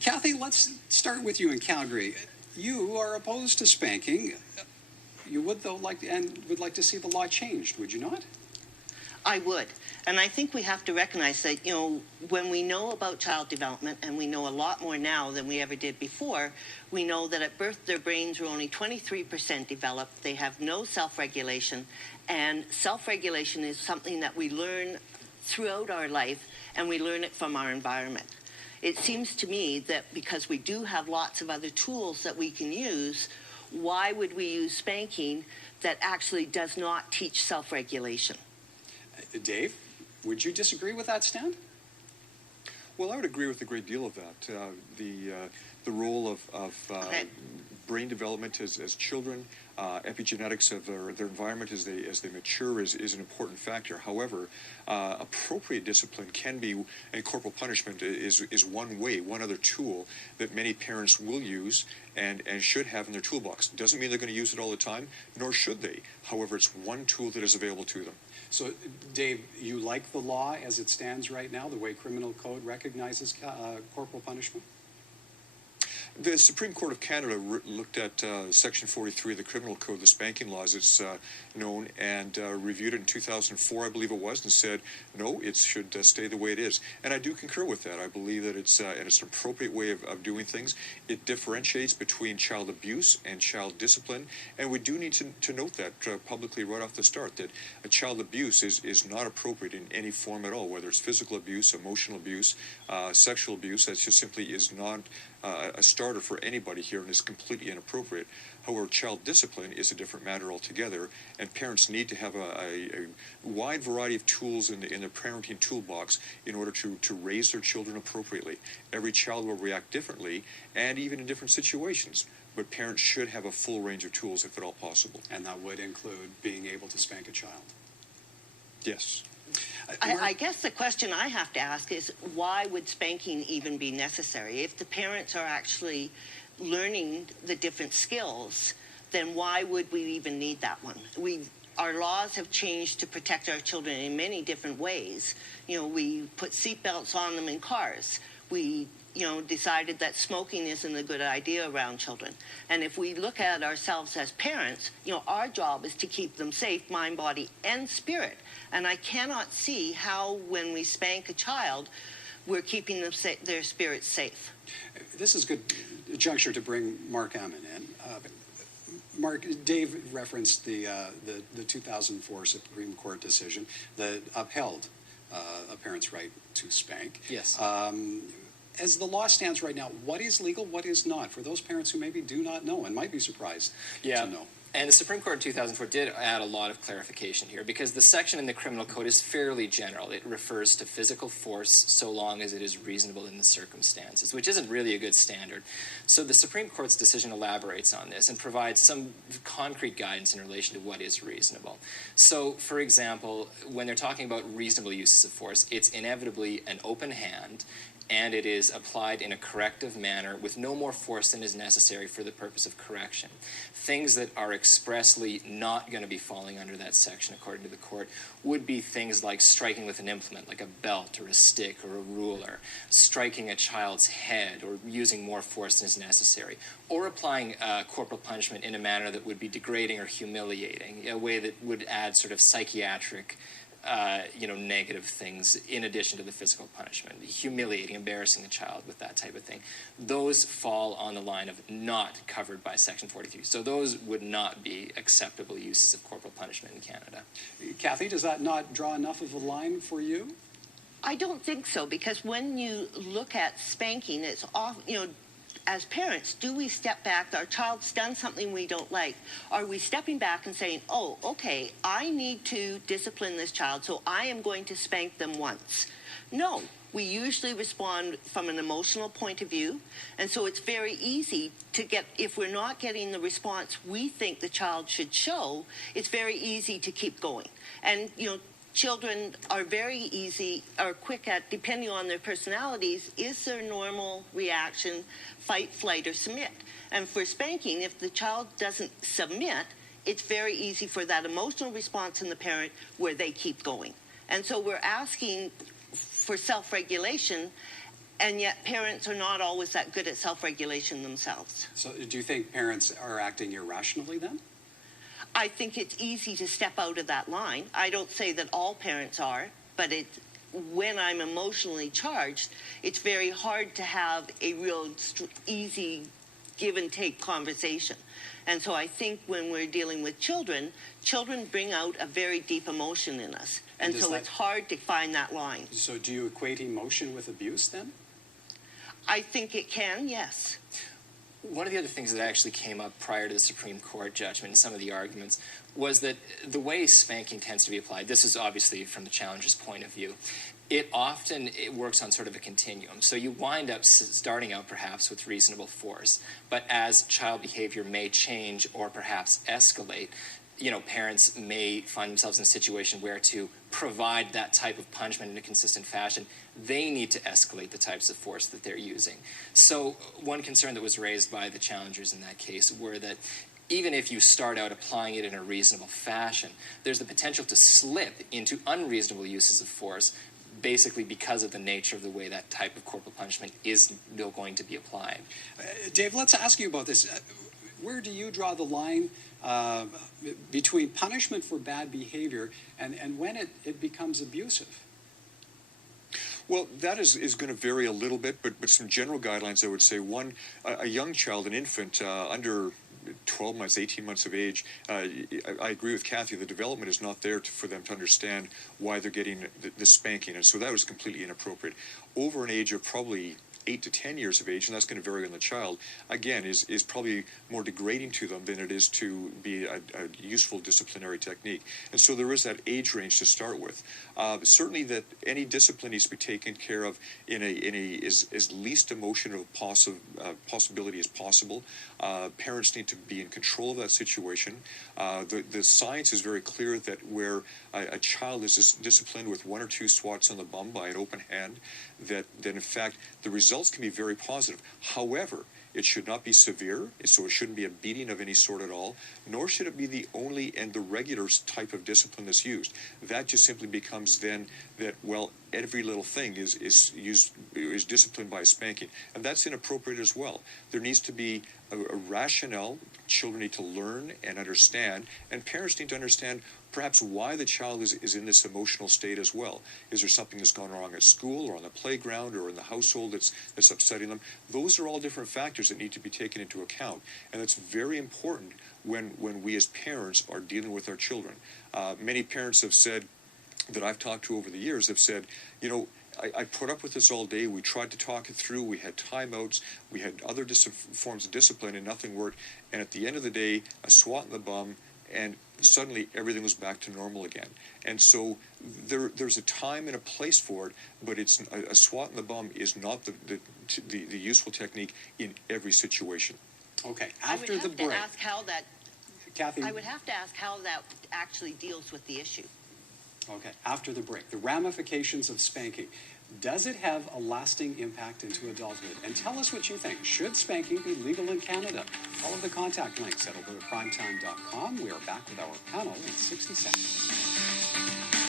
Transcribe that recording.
Cathie, let's start with you in Calgary. You are opposed to spanking. You would, though, would like to see the law changed, would you not? I would. And I think we have to recognize that, when we know about child development, and we know a lot more now than we ever did before, we know that at birth their brains are only 23% developed. They have no self-regulation. And self-regulation is something that we learn throughout our life, and we learn it from our environment. It seems to me that because we do have lots of other tools that we can use, why would we use spanking that actually does not teach self-regulation? Dave, would you disagree with that stand? Well, I would agree with a great deal of that. The role of brain development as children, epigenetics of their environment as they mature is an important factor. However, appropriate discipline can be, and corporal punishment is one way, one other tool that many parents will use and should have in their toolbox. Doesn't mean they're going to use it all the time, nor should they. However, it's one tool that is available to them. So, Dave, you like the law as it stands right now, the way criminal code recognizes corporal punishment? The Supreme Court of Canada looked at Section 43 of the Criminal Code, the spanking laws, it's known, and reviewed it in 2004, I believe it was, and said, no, it should stay the way it is. And I do concur with that. I believe that it's an appropriate way of doing things. It differentiates between child abuse and child discipline, and we do need to note that publicly right off the start, that a child abuse is not appropriate in any form at all, whether it's physical abuse, emotional abuse, sexual abuse. That just simply is not a starter for anybody here and is completely inappropriate. However, child discipline is a different matter altogether, and parents need to have a wide variety of tools in their parenting toolbox in order to raise their children appropriately. Every child will react differently, and even in different situations, but parents should have a full range of tools if at all possible. And that would include being able to spank a child. Yes. I guess the question I have to ask is, why would spanking even be necessary? If the parents are actually learning the different skills, then why would we even need that one? Our laws have changed to protect our children in many different ways. We put seatbelts on them in cars. We decided that smoking isn't a good idea around children. And if we look at ourselves as parents, our job is to keep them safe, mind, body, and spirit. And I cannot see how, when we spank a child, we're keeping them their spirits safe. This is a good juncture to bring Mark Ammon in. Mark, Dave referenced the 2004 Supreme Court decision that upheld a parent's right to spank. Yes. As the law stands right now, what is legal, what is not, for those parents who maybe do not know and might be surprised to know? And the Supreme Court in 2004 did add a lot of clarification here, because the section in the criminal code is fairly general. It refers to physical force so long as it is reasonable in the circumstances, which isn't really a good standard. So the Supreme Court's decision elaborates on this and provides some concrete guidance in relation to what is reasonable. So, for example, when they're talking about reasonable uses of force, it's inevitably an open hand, and it is applied in a corrective manner with no more force than is necessary for the purpose of correction. Things that are expressly not going to be falling under that section, according to the court, would be things like striking with an implement, like a belt or a stick or a ruler, striking a child's head, or using more force than is necessary, or applying corporal punishment in a manner that would be degrading or humiliating, a way that would add sort of psychiatric negative things in addition to the physical punishment, humiliating, embarrassing the child with that type of thing. Those fall on the line of not covered by Section 43. So those would not be acceptable uses of corporal punishment in Canada. Cathie, does that not draw enough of a line for you? I don't think so, because when you look at spanking, it's often, as parents, do we step back? Our child's done something we don't like. Are we stepping back and saying, oh, okay, I need to discipline this child, so I am going to spank them once? No. We usually respond from an emotional point of view, and so it's very easy to get, if we're not getting the response we think the child should show, it's very easy to keep going. And, children are very quick at, depending on their personalities, is their normal reaction fight, flight, or submit? And for spanking, if the child doesn't submit, it's very easy for that emotional response in the parent where they keep going. And so we're asking for self-regulation and yet parents are not always that good at self-regulation themselves. So do you think parents are acting irrationally then? I think it's easy to step out of that line. I don't say that all parents are, but when I'm emotionally charged, it's very hard to have a real easy give and take conversation. And so I think when we're dealing with children, children bring out a very deep emotion in us. And so it's hard to find that line. So do you equate emotion with abuse then? I think it can, yes. One of the other things that actually came up prior to the Supreme Court judgment and some of the arguments was that the way spanking tends to be applied, this is obviously from the challenger's point of view, it works on sort of a continuum. So you wind up starting out perhaps with reasonable force, but as child behavior may change or perhaps escalate, parents may find themselves in a situation where to provide that type of punishment in a consistent fashion, they need to escalate the types of force that they're using. So one concern that was raised by the challengers in that case were that even if you start out applying it in a reasonable fashion, there's the potential to slip into unreasonable uses of force, basically because of the nature of the way that type of corporal punishment is going to be applied. Dave, let's ask you about this. Where do you draw the line between punishment for bad behavior and when it becomes abusive? Well, that is going to vary a little bit, but some general guidelines I would say. One, a young child, an infant under 12 months, 18 months of age, I agree with Cathie, the development is not there for them to understand why they're getting the spanking, and so that was completely inappropriate. Over an age of probably 8 to 10 years of age, and that's going to vary on the child, again, is probably more degrading to them than it is to be a useful disciplinary technique. And so there is that age range to start with. Certainly that any discipline needs to be taken care of in as least emotional possibility as possible. Parents need to be in control of that situation. The science is very clear that where a child is disciplined with 1 or 2 swats on the bum by an open hand, that in fact the results can be very positive. However, it should not be severe, so it shouldn't be a beating of any sort at all, nor should it be the only and the regular type of discipline that's used. That just simply becomes then that, well, every little thing is disciplined by spanking, and that's inappropriate as well. There needs to be a rationale. Children need to learn and understand, and parents need to understand perhaps why the child is in this emotional state as well. Is there something that's gone wrong at school or on the playground or in the household that's upsetting them? Those are all different factors that need to be taken into account, and it's very important when we as parents are dealing with our children. Many parents have said, that I've talked to over the years, have said, I put up with this all day. We tried to talk it through. We had timeouts. We had other forms of discipline, and nothing worked. And at the end of the day, a swat in the bum, and suddenly everything was back to normal again. And so there's a time and a place for it, but it's a swat in the bum is not the useful technique in every situation. Okay, after the break. Cathie, I would have to ask how that actually deals with the issue. Okay, after the break. The ramifications of spanking. Does it have a lasting impact into adulthood? And tell us what you think. Should spanking be legal in Canada? All of the contact links. That'll go to primetime.com. We are back with our panel in 60 seconds.